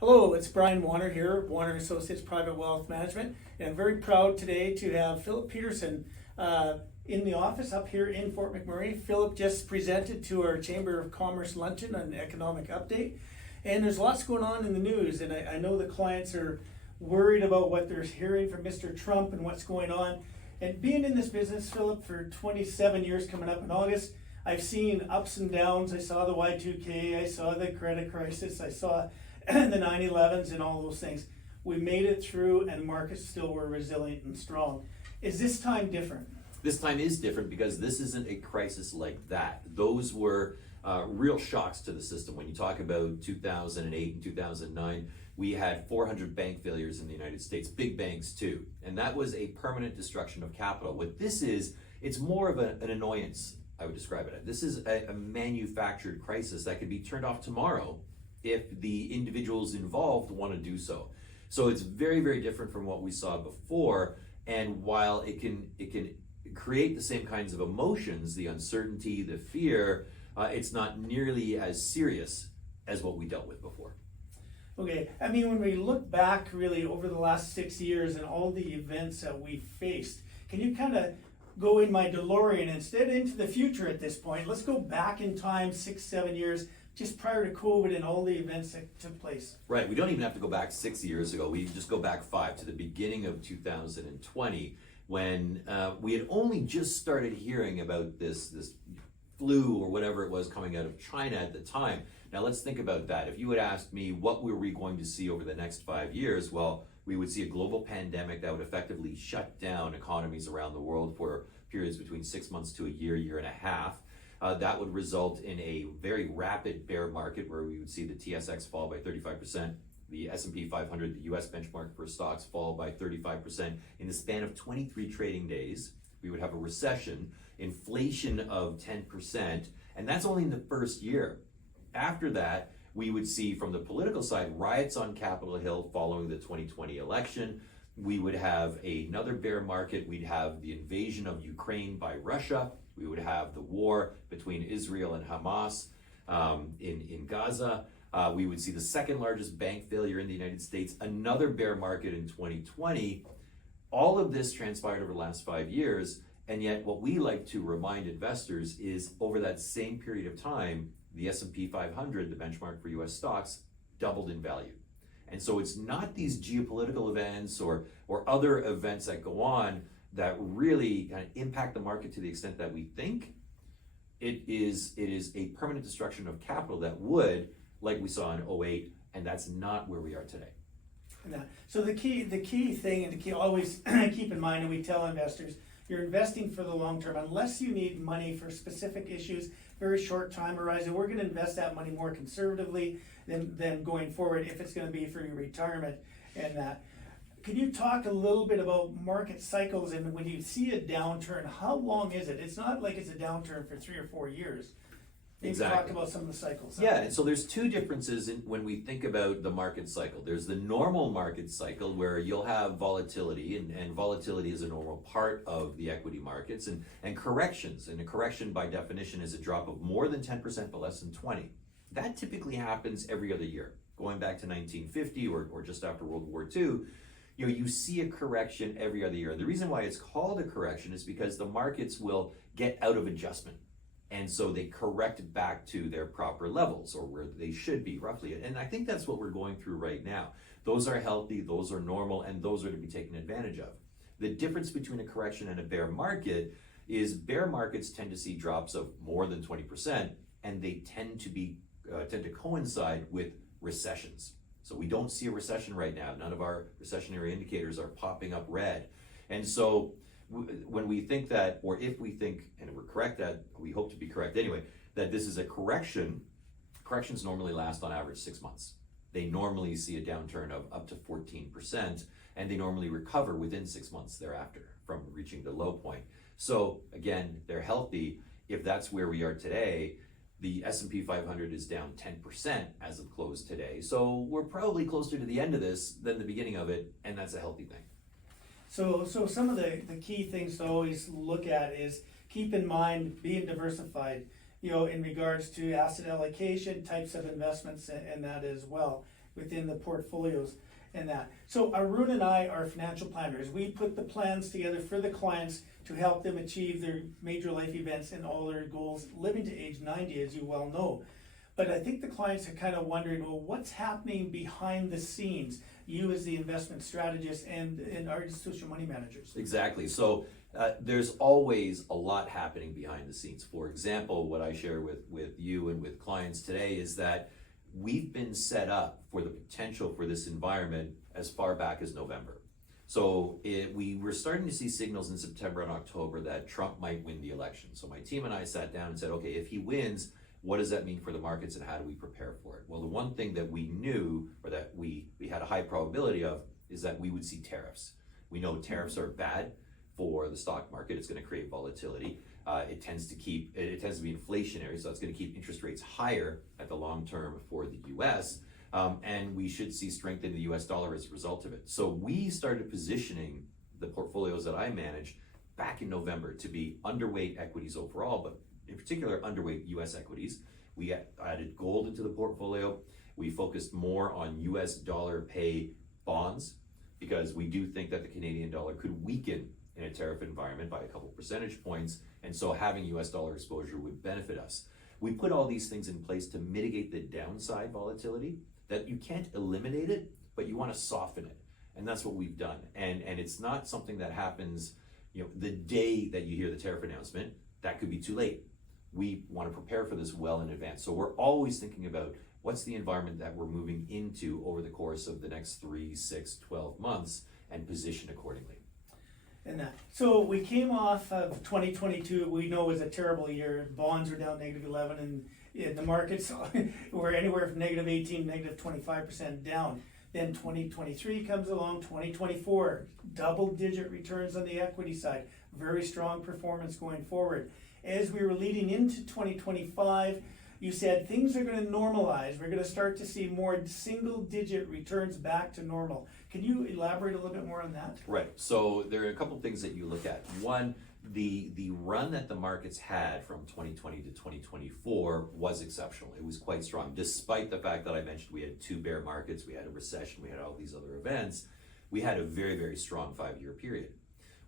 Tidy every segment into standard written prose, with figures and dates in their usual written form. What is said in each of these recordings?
Hello, it's Brian Wanner here, Wanner Associates Private Wealth Management, and I'm very proud today to have Philip Petursson in the office up here in Fort McMurray. Philip just presented to our Chamber of Commerce luncheon on the economic update, and there's lots going on in the news, and I know the clients are worried about what they're hearing from Mr. Trump and what's going on. And being in this business, Philip, for 27 years coming up in August, I've seen ups and downs. I saw the Y2K, I saw the credit crisis, I saw the 9/11s and all those things. We made it through and markets still were resilient and strong. Is this time different? This time is different because this isn't a crisis like that. Those were real shocks to the system. When you talk about 2008 and 2009, we had 400 bank failures in the United States, big banks too. And that was a permanent destruction of capital. What this is, it's more of an annoyance, I would describe it. This is a manufactured crisis that could be turned off tomorrow if the individuals involved want to do so. So it's very, very different from what we saw before. And while it can create the same kinds of emotions, the uncertainty, the fear, it's not nearly as serious as what we dealt with before. Okay, I mean, when we look back really over the last 6 years and all the events that we faced, can you kind of go in my DeLorean instead into the future at this point? Let's go back in time 6, 7 years, just prior to COVID and all the events that took place. Right, we don't even have to go back 6 years ago. We just go back 5 to the beginning of 2020 when we had only just started hearing about this flu or whatever it was coming out of China at the time. Now let's think about that. If you had asked me what were we going to see over the next 5 years, well, we would see a global pandemic that would effectively shut down economies around the world for periods between 6 months to a year, year and a half. That would result in a very rapid bear market where we would see the TSX fall by 35%, the S&P 500, the US benchmark for stocks, fall by 35%. In the span of 23 trading days, we would have a recession, inflation of 10%, and that's only in the first year. After that, we would see from the political side riots on Capitol Hill following the 2020 election. We would have another bear market. We'd have the invasion of Ukraine by Russia. We would have the war between Israel and Hamas in Gaza. We would see the second largest bank failure in the United States, another bear market in 2020. All of this transpired over the last 5 years, and yet what we like to remind investors is over that same period of time, the S&P 500, the benchmark for US stocks, doubled in value. And so it's not these geopolitical events or other events that go on that really kind of impact the market to the extent that we think. It is a permanent destruction of capital that would, like we saw in 08, and that's not where we are today. So the key thing, and the key always keep in mind, and we tell investors, you're investing for the long term. Unless you need money for specific issues, very short time horizon, we're going to invest that money more conservatively than going forward if it's going to be for your retirement and that. Can you talk a little bit about market cycles, and when you see a downturn, how long is it? It's not like it's a downturn for 3 or 4 years. Exactly. Talk about some of the cycles. Yeah, and so there's two differences when we think about the market cycle. There's the normal market cycle where you'll have volatility, and volatility is a normal part of the equity markets, and corrections. And a correction by definition is a drop of more than 10% but less than 20. That typically happens every other year. Going back to 1950 or just after World War II, you see a correction every other year. And the reason why it's called a correction is because the markets will get out of adjustment. And so they correct back to their proper levels or where they should be roughly. And I think that's what we're going through right now. Those are healthy, those are normal, and those are to be taken advantage of. The difference between a correction and a bear market is bear markets tend to see drops of more than 20%, and they tend to coincide with recessions. So we don't see a recession right now. None of our recessionary indicators are popping up red. And so when we think that, or if we think, and we're correct that, we hope to be correct anyway, that this is a correction, corrections normally last on average 6 months. They normally see a downturn of up to 14%, and they normally recover within 6 months thereafter from reaching the low point. So again, they're healthy. If that's where we are today, the S&P 500 is down 10% as of close today. So we're probably closer to the end of this than the beginning of it, and that's a healthy thing. So some of the key things to always look at is keep in mind being diversified, in regards to asset allocation, types of investments, and that as well. within the portfolios and that. So Arun and I are financial planners. We put the plans together for the clients to help them achieve their major life events and all their goals, living to age 90, as you well know. But I think the clients are kind of wondering, well, what's happening behind the scenes? You as the investment strategist and our institutional money managers. Exactly. So there's always a lot happening behind the scenes. For example, what I share with you and with clients today is that we've been set up for the potential for this environment as far back as November. So we were starting to see signals in September and October that Trump might win the election. So my team and I sat down and said, okay, if he wins, what does that mean for the markets and how do we prepare for it? Well, the one thing that we knew, or that we had a high probability of, is that we would see tariffs. We know tariffs are bad for the stock market. It's going to create volatility. It tends to be inflationary, so it's going to keep interest rates higher at the long term for the U.S. And we should see strength in the U.S. dollar as a result of it. So we started positioning the portfolios that I manage back in November to be underweight equities overall, but in particular underweight U.S. equities. We added gold into the portfolio. We focused more on U.S. dollar pay bonds because we do think that the Canadian dollar could weaken in a tariff environment by a couple percentage points, and so having U.S. dollar exposure would benefit us. We put all these things in place to mitigate the downside volatility, that you can't eliminate it, but you want to soften it, and that's what we've done. And it's not something that happens, the day that you hear the tariff announcement. That could be too late. We want to prepare for this well in advance. So we're always thinking about what's the environment that we're moving into over the course of the next 3, 6, 12 months and position accordingly. And that. So we came off of 2022, we know was a terrible year. Bonds were down -11, and the markets were anywhere from -18, -25% down. Then 2023 comes along, 2024, double-digit returns on the equity side, very strong performance going forward. As we were leading into 2025, you said things are going to normalize. We're going to start to see more single-digit returns back to normal. Can you elaborate a little bit more on that? Right. So there are a couple of things that you look at. One, the run that the markets had from 2020 to 2024 was exceptional. It was quite strong, despite the fact that I mentioned we had 2 bear markets, we had a recession, we had all these other events. We had a very, very strong 5-year period.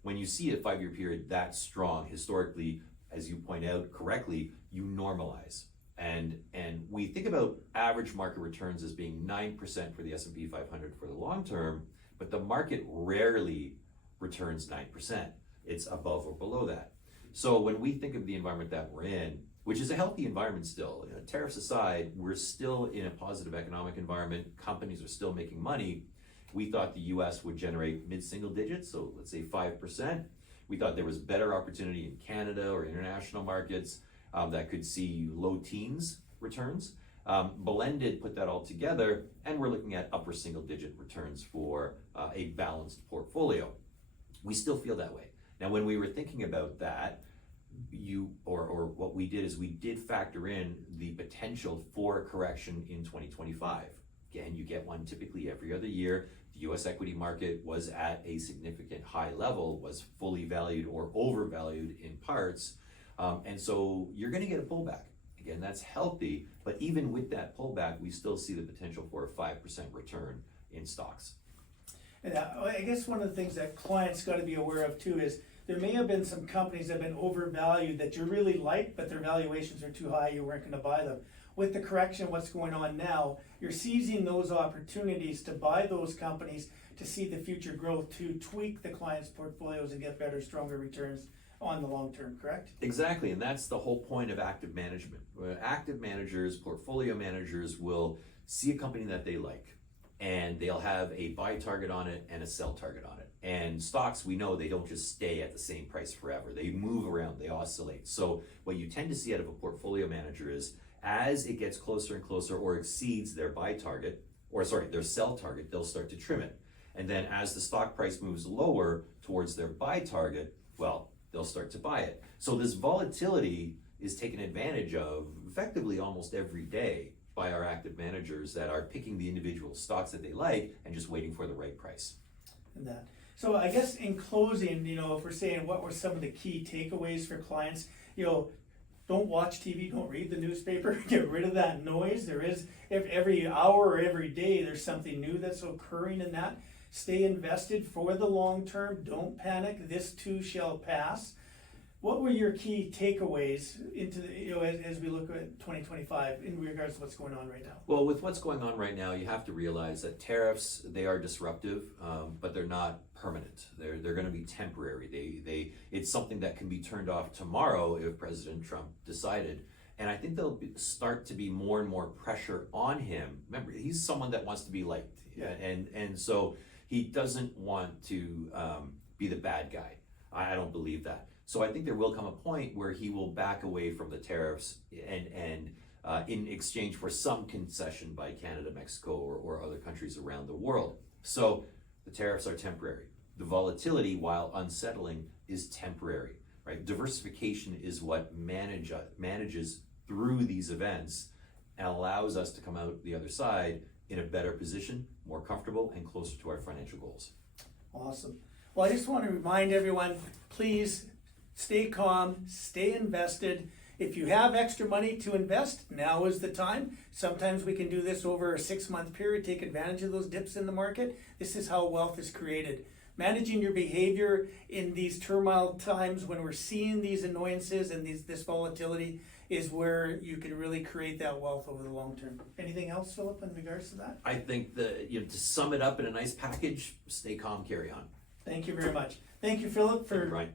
When you see a 5-year period that strong, historically, as you point out correctly, you normalize. And we think about average market returns as being 9% for the S&P 500 for the long term, but the market rarely returns 9%. It's above or below that. So when we think of the environment that we're in, which is a healthy environment still, tariffs aside, we're still in a positive economic environment. Companies are still making money. We thought the US would generate mid-single digits, so let's say 5%. We thought there was better opportunity in Canada or international markets that could see low teens returns. Blended put that all together, and we're looking at upper single-digit returns for a balanced portfolio. We still feel that way. Now, when we were thinking about that, what we did is we did factor in the potential for a correction in 2025. Again, you get one typically every other year. The U.S. equity market was at a significant high level, was fully valued or overvalued in parts. And so you're going to get a pullback. Again, that's healthy, but even with that pullback, we still see the potential for a 5% return in stocks. And I guess one of the things that clients got to be aware of too is there may have been some companies that have been overvalued that you really like, but their valuations are too high, you weren't going to buy them. With the correction, what's going on now, you're seizing those opportunities to buy those companies to see the future growth, to tweak the client's portfolios and get better, stronger returns on the long term, correct? Exactly, and that's the whole point of active management. Active managers, portfolio managers will see a company that they like, and they'll have a buy target on it and a sell target on it. And stocks, we know they don't just stay at the same price forever. They move around, they oscillate. So what you tend to see out of a portfolio manager is as it gets closer and closer or exceeds their buy target, their sell target, they'll start to trim it. And then as the stock price moves lower towards their buy target, well, they'll start to buy it. So this volatility is taken advantage of effectively almost every day by our active managers that are picking the individual stocks that they like and just waiting for the right price. And that. So I guess in closing, if we're saying what were some of the key takeaways for clients, don't watch TV, don't read the newspaper, get rid of that noise. There is, if every hour or every day, there's something new that's occurring in that. Stay invested for the long term, don't panic, this too shall pass. What were your key takeaways into the, as we look at 2025 in regards to what's going on right now? Well, with what's going on right now, you have to realize that tariffs, they are disruptive, but they're not permanent. They're going to be temporary. It's something that can be turned off tomorrow if President Trump decided. And I think there'll start to be more and more pressure on him. Remember, he's someone that wants to be liked, and so he doesn't want to be the bad guy. I don't believe that. So I think there will come a point where he will back away from the tariffs and in exchange for some concession by Canada, Mexico, or other countries around the world. So the tariffs are temporary. The volatility, while unsettling, is temporary, right? Diversification is what manages through these events and allows us to come out the other side in a better position, more comfortable, and closer to our financial goals. Awesome. Well, I just want to remind everyone, please stay calm, stay invested. If you have extra money to invest, now is the time. Sometimes we can do this over a 6-month period, take advantage of those dips in the market. This is how wealth is created. Managing your behavior in these turmoil times when we're seeing these annoyances and this volatility is where you can really create that wealth over the long term. Anything else, Philip, in regards to that? I think that, to sum it up in a nice package, stay calm, carry on. Thank you very much. Thank you, Philip, for Right.